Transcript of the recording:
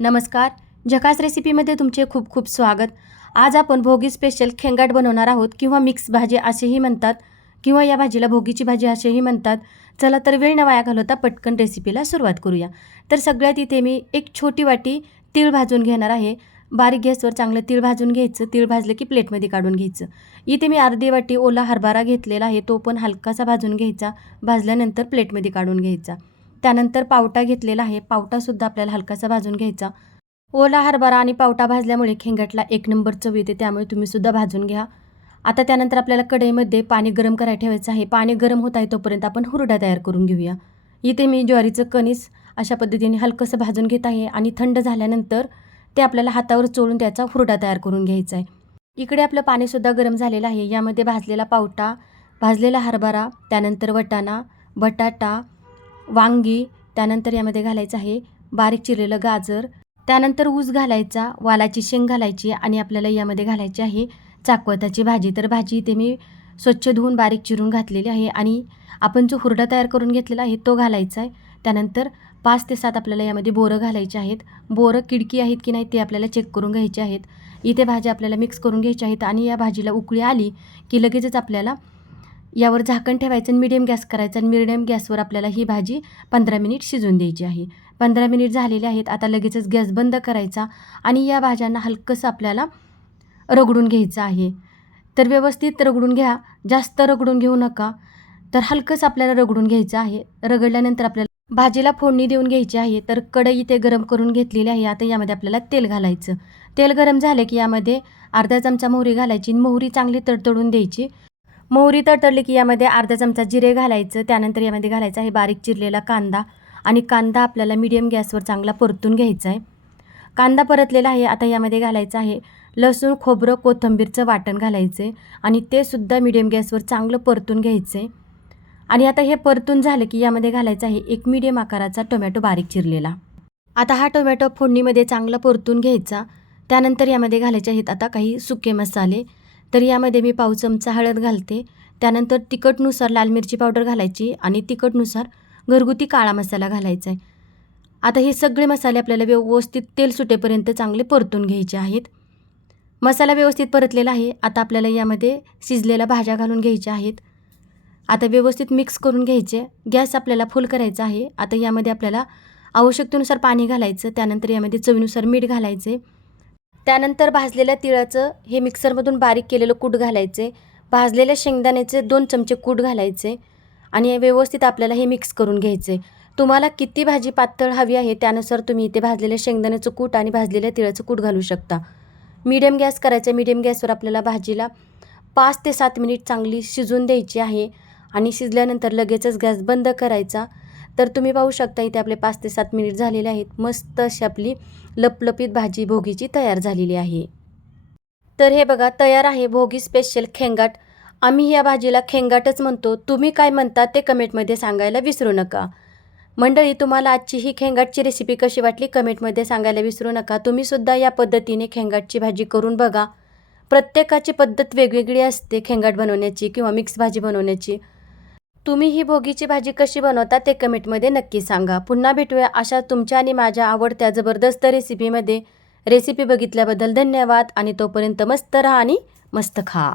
नमस्कार. झकास रेसिपीमध्ये तुमचे खूप खूप स्वागत. आज आपण भोगी स्पेशल खेंगाट बनवणार आहोत किंवा मिक्स भाजी असेही म्हणतात किंवा या भाजीला भोगीची भाजी असेही म्हणतात. चला तर वेळ न वाया घालवता पटकन रेसिपीला सुरुवात करूया. तर सगळ्यात इथे मी एक छोटी वाटी तीळ भाजून घेणार आहे. बारीक गॅसवर चांगलं तीळ भाजून घ्यायचं. तीळ भाजलं की प्लेटमध्ये काढून घ्यायचं. इथे मी अर्धी वाटी ओला हरभरा घेतलेला आहे. तो पण हलकासा भाजून घ्यायचा. भाजल्यानंतर प्लेटमध्ये काढून घ्यायचा. त्यानंतर पावटा घेतलेला आहे. पावटासुद्धा आपल्याला हलकासा भाजून घ्यायचा. ओला हरभरा आणि पावटा भाजल्यामुळे खेंगटला एक नंबर चव येते त्यामुळे तुम्हीसुद्धा भाजून घ्या. आता त्यानंतर आपल्याला कढईमध्ये पाणी गरम करायला ठेवायचं आहे. पाणी गरम होत आहे तोपर्यंत आपण हुरडा तयार करून घेऊया. इथे मी ज्वारीचं कणीस अशा पद्धतीने हलकंसं भाजून घेत आहे आणि थंड झाल्यानंतर ते आपल्याला हातावर चोळून त्याचा हुरडा तयार करून घ्यायचा आहे. इकडे आपलं पाणीसुद्धा गरम झालेलं आहे. यामध्ये भाजलेला पावटा भाजलेला हरभरा त्यानंतर वटाणा बटाटा वांगी त्यानंतर यामध्ये घालायचं आहे बारीक चिरलेलं गाजर त्यानंतर ऊस घालायचा वालाची शेंग घालायची आणि आपल्याला यामध्ये घालायची आहे चाकवताची भाजी. तर भाजी इथे मी स्वच्छ धुवून बारीक चिरून घातलेली आहे आणि आपण जो हुरडा तयार करून घेतलेला आहे तो घालायचा आहे. त्यानंतर पाच ते सात आपल्याला यामध्ये बोरं घालायचे आहेत. बोरं किडकी आहेत की नाही ते आपल्याला चेक करून घ्यायचे आहेत. इथे भाज्या आपल्याला मिक्स करून घ्यायच्या आहेत आणि या भाजीला उकळी आली की लगेचच आपल्याला यावर झाकण ठेवायचं आणि मिडियम गॅस करायचा आणि मिडियम गॅसवर आपल्याला ही भाजी पंधरा मिनिट शिजून द्यायची आहे. पंधरा मिनिट झालेले आहेत. आता लगेचच गॅस बंद करायचा आणि या भाज्यांना हलकंसं आपल्याला रगडून घ्यायचं आहे. तर व्यवस्थित रगडून घ्या. जास्त रगडून घेऊ नका. तर हलकंच आपल्याला रगडून घ्यायचं आहे. रगडल्यानंतर आपल्याला भाजीला फोडणी देऊन घ्यायची आहे. तर कढई ते गरम करून घेतलेली आहे. आता यामध्ये आपल्याला तेल घालायचं. तेल गरम झालं की यामध्ये अर्धा चमचा मोहरी घालायची आणि मोहरी चांगली तडतडून द्यायची. मोहरी तडतडली की यामध्ये अर्धा चमचा जिरे घालायचं त्यानंतर यामध्ये घालायचं आहे बारीक चिरलेला कांदा आणि कांदा आपल्याला मीडियम गॅसवर चांगला परतून घ्यायचा आहे. कांदा परतलेला आहे आता यामध्ये घालायचं आहे लसूण खोबरं कोथिंबीरचं वाटण घालायचं आहे आणि ते सुद्धा मीडियम गॅसवर चांगलं परतून घ्यायचं आहे आणि आता हे परतून झालं की यामध्ये घालायचं आहे एक मीडियम आकाराचा टोमॅटो बारीक चिरलेला. आता हा टोमॅटो फोडणीमध्ये चांगला परतून घ्यायचा. त्यानंतर यामध्ये घालायचे आहेत आता काही सुके मसाले. तर यामध्ये मी पाव चमचा हळद घालते. त्यानंतर तिखटनुसार लाल मिरची पावडर घालायची आणि तिखटनुसार घरगुती काळा मसाला घालायचा आहे. आता हे सगळे मसाले आपल्याला व्यवस्थित तेल सुटेपर्यंत चांगले परतून घ्यायचे आहेत. मसाला व्यवस्थित परतलेला आहे. आता आपल्याला यामध्ये शिजलेल्या भाज्या घालून घ्यायच्या आहेत. आता व्यवस्थित मिक्स करून घ्यायचे. गॅस आपल्याला फुल करायचा आहे. आता यामध्ये आपल्याला आवश्यकतेनुसार पाणी घालायचं. त्यानंतर यामध्ये चवीनुसार मीठ घालायचे. त्यानंतर भाजलेल्या तिळाचं हे मिक्सरमधून बारीक केलेलं कूट घालायचे. भाजलेल्या शेंगदाण्याचे दोन चमचे कूट घालायचे आणि व्यवस्थित आपल्याला हे मिक्स करून घ्यायचे. तुम्हाला किती भाजी पातळ हवी आहे त्यानुसार तुम्ही इथे भाजलेल्या शेंगदाण्याचं कूट आणि भाजलेल्या तिळाचं कूट घालू शकता. मीडियम गॅस करायचा. मीडियम गॅसवर आपल्याला भाजीला पाच ते सात मिनिट चांगली शिजून द्यायची आहे आणि शिजल्यानंतर लगेचच गॅस बंद करायचा. तर तुम्ही पाहू शकता इथे आपले पाच ते सात मिनिट झालेले आहेत. मस्त अशी आपली लपलपीत भाजी भोगीची तयार झालेली आहे. तर हे बघा तयार आहे भोगी स्पेशल खेंगाट. आम्ही या भाजीला खेंगाटच म्हणतो. तुम्ही काय म्हणता ते कमेंटमध्ये सांगायला विसरू नका. मंडळी तुम्हाला आजची ही खेंगाटची रेसिपी कशी वाटली कमेंटमध्ये सांगायला विसरू नका. तुम्हीसुद्धा या पद्धतीने खेंगाटची भाजी करून बघा. प्रत्येकाची पद्धत वेगवेगळी असते खेंगाट बनवण्याची किंवा मिक्स भाजी बनवण्याची. तुम्ही ही भोगीची भाजी कशी बनवता ते कमेंटमध्ये नक्की सांगा. पुन्हा भेटूया अशा तुमच्या आणि माझ्या आवडत्या जबरदस्त रेसिपीमध्ये रेसिपी बघितल्याबद्दल धन्यवाद आणि तोपर्यंत मस्त राहा आणि मस्त खा.